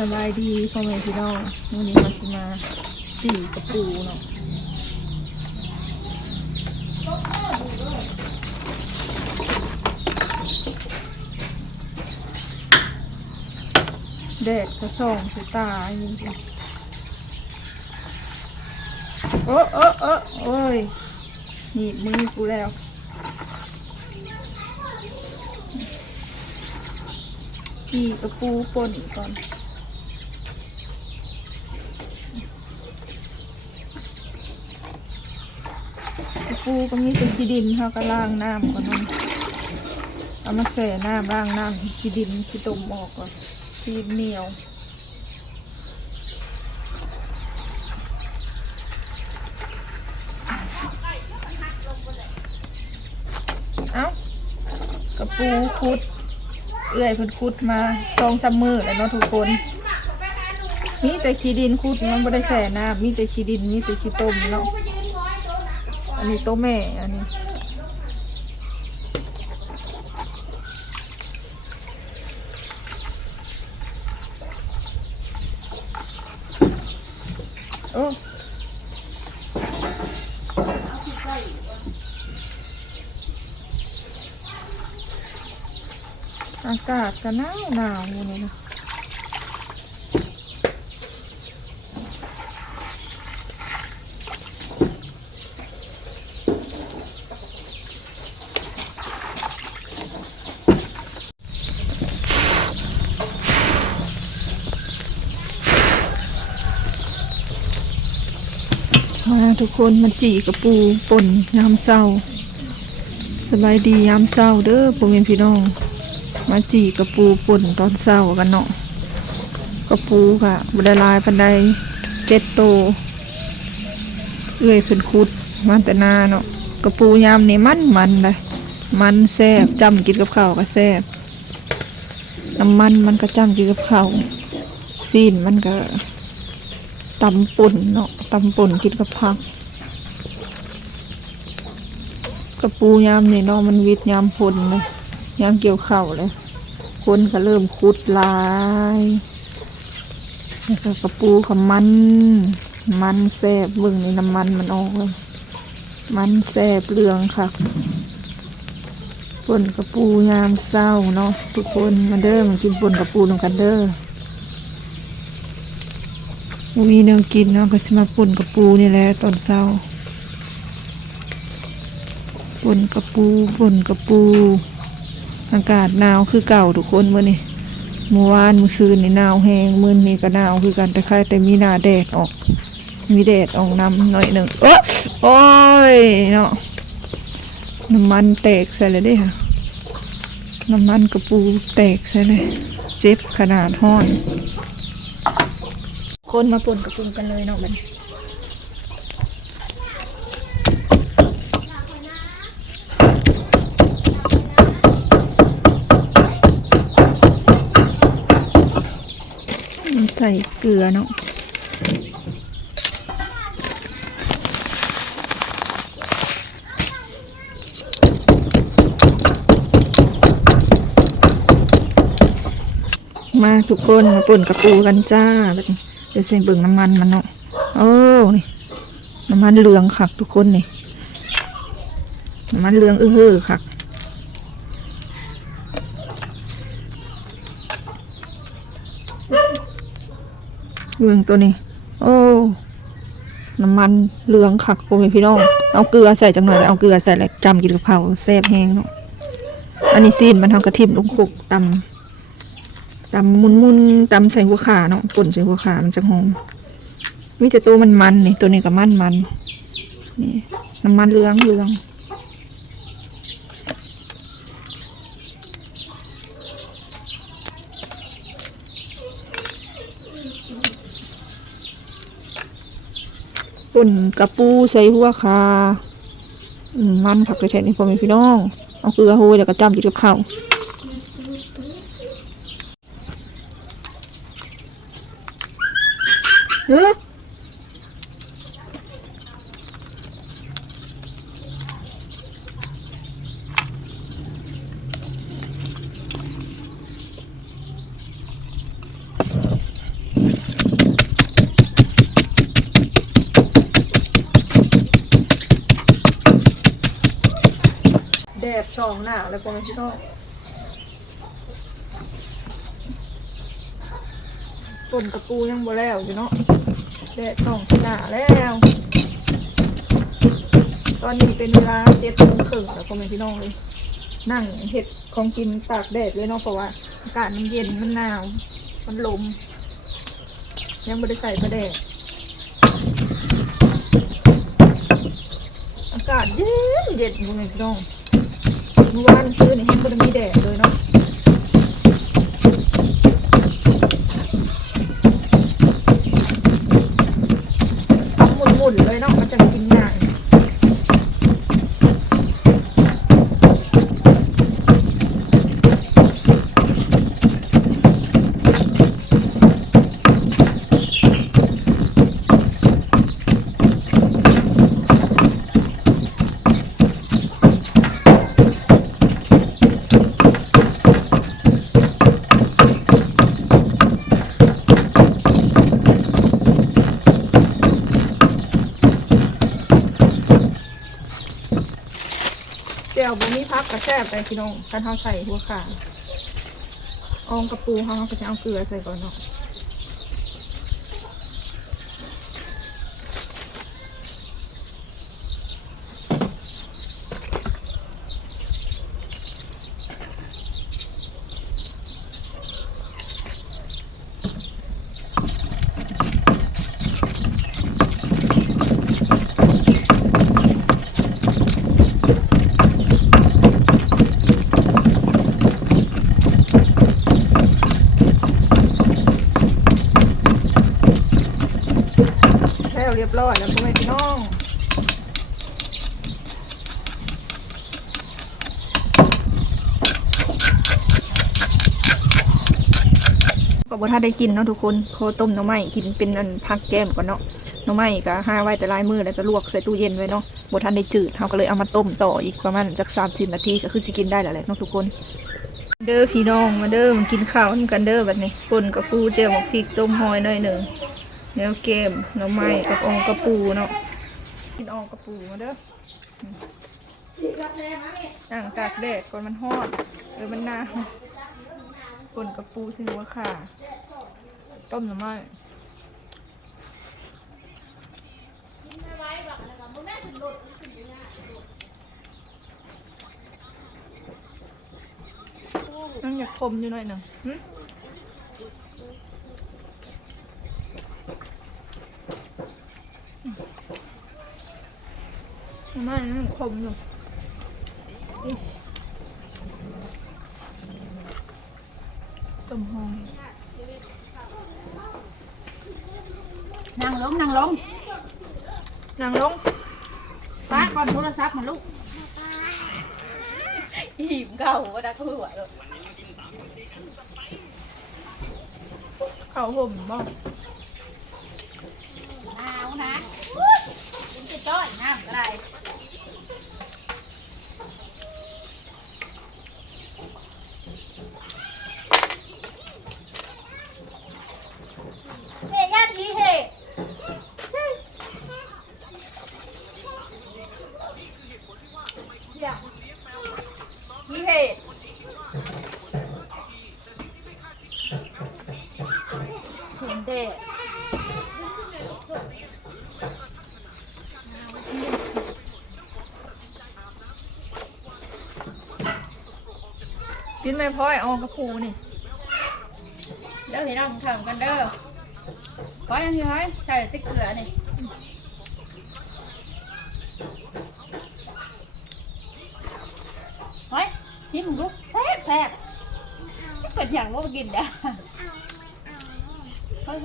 สบายดีพ่อแม่พี่น้องวันนี้มาสิมาจี่กระปูเนาะแดดกระส่องสายตาจริงๆโอ้โอ้โอ้โอ้ยหนีบมือกูแล้วจี่กระปูป่นก่อน กระ ปูก็มีเป็นขี้ดินเขาก็ล้างน้ำก่อนนั่นเอามาใส่น้ำล้างน้ำขี้ดินขี้ตมออกก่อนขี้เหนียวเอากระปูคุด เอื้อยเพิ่นคุดมาสองสามมือแล้วเนาะทุกคน มีแต่ขี้ดินคุดมันไม่ได้แส่น้ำมีแต่ขี้ดินมีแต่ขี้ต้มเนาะ อันนี้โต๊ะแม่ อันนี้ โอ้อากาศก็หนาวหนาวอยู่นี่นะ มาทุกคนมาจีกระปูป่นยามเศร้า สบายดียามเศร้าเด้อพ่อแม่พี่น้อง มาจีกระปูป่นตอนเศร้ากันเนาะกระปูค่ะบไดลายปันไดเจ็ดโต เอื้อยขึ้นคุดมันแต่นาเนาะกระปูยามนี่มันมันเลยมันแซ่บจำกินกับข้าวก็แซ่บน้ำมันมันก็จำกินกับข้าวซีนมันก็ ตำป่นเนาะตำป่นกินกับผักกระปูยามนี่เนาะมันวิดยามพลเลยยามเกี่ยวข้าวเลยคนก็เริ่มคุดลายแล้วก็กระปูกับมัน มันแซ่บเบิ่งนี่น้ำมันมันออกเลยมันแซ่บเรืองค่ะป่นกระปูยามเศร้าเนาะทุกคนมาเด้อมากินป่นกระปูนำกันเด้อ มีแนวกินเนาะก็จะมาปุ่นกระปูนี่แหละตอนเช้าปุ่นกระปูปุ่นกระปู อากาศหนาวคือเก่าทุกคนเมื่อนี่เมื่อวานเมื่อซืนนี่หนาวแหงมื่อนี้ก็หนาวคือกันแต่ใครแต่มีหนาแดดออก มีแดดออกน้ำหน่อยหนึ่งเออโอ้ยเนาะน้ำมันแตกใส่เลยด้ค่ะน้ำมันกระปูแตกใส่เลย เจ็บขนาดห้อน คนมาปนกระปูกันเลยเนาะมันมันใส่เกลือเนาะมาทุกคนมาป่นกระปูกันจ้าแบบนี้ เดี๋ยวใส่เบิ่งน้ำมันมันเนาะโอ้นี่น้ำมันเหลืองคักทุกคนนี่น้ำมันเหลืองเออเฮ้อคักเรื่องตัวนี้ โอ้น้ำมันเหลืองคักโอ้ยพี่น้องเอาเกลือใส่จังหน่อยแล้วเอาเกลือใส่แล้วจำกินกับเผาแซ่บแห้งเนาะอันนี้ซีนมันทำกระทิมลงคกตำ ตำมุนมุนๆตำใส่หัวขาเนาะป่นใส่หัวขามันจะหอมมีแต่ตัวมันมันนี่ตัวนี้ก็มันมันนี่น้ำมันเหลืองเหลืองป่นกระปูใส่หัวขามันผักกระเทียมนี่พ่อแม่พี่น้อง เอาเกลือโรยแล้วก็จ้ำกินกับข้าว ฮึแดดส่องหน้าแล้วก็ไม่ช่ต้อง ป่นกระปูยังบ่แล้วอยู่เนาะแดดสองหน้าแล้ว ตอนนี้เป็นเวลาเจ็ดโมงครึ่งแล้วพ่อแม่พี่น้องเลย นั่งเห็ดของกินตากแดดเลยเนาะเพราะว่าอากาศมันเย็นมันหนาว มันลม ยังไม่ได้ใส่ประแดดอากาศเย็นเย็นพ่อแม่พี่น้องเมื่อวานซื้อนี่ให้มันมีแดดเลยเนาะหมุ นๆเลยเนาะมันจะกินง่าบุมีพักกระแซบไปพี่น้องกันเท้าใส่หัวขาอองกระปูเขาก็จะเอาเกลือใส่ก่อนเนาะ ร้อยแล้วพ่อแม่พี่น้องก็บ่ถ้าได้กินเนาะทุกคนโคต้มหน่อไม้กินเป็นอันพักแก้มก่อนเนาะหน่อไม้ก็ห้าไว้แต่ลายมือแล้วก็ลวกใส่ตู้เย็นไว้เนาะบ่ทันได้จืดเราก็เลยเอามาต้มต่ออีกประมาณจัก30นาทีก็คือสิกินได้แล้วแหละเนาะทุกคน เด้อพี่น้องมาเด้อมากินข้าวนกันเด้อแบบนี้ปนกับปูเจียวหมกพริกต้มหอยหน่อยหนึ่ง เนื้อเกมหน่อไม้กับองกระปูเนาะกินองกระปูมาเด้อนั่งตากแดดก่อนมันฮอดเออมันหนาวปนกระปูใส่หัวข่าต้มหน่อไม้นั่งอยากคมอยู่หน่อยหนึ่งหึหน่อไม้นั่งคมอยู่ต้มหอยนั่งลงนั่งลงนางลงป้าก่อนโทรศัพท์มาลูกหิมเก่าว่าดักหัวเลยเขาห่มบ่หนาวนะกินจะจ้อยน้ำก็ได้เฮญาติเฮพี่เฮ เห็นเด็กกินไม่พ้อยออกกระปูนี่เด้อพี่น้องทำกันเด้อขออย่างพี่ห้อยใส่ติ๊กเกลือนี่ห้อยชิมลูกแซ่บแซ่บเกิดอย่างว่ากินได้ ห้อยใ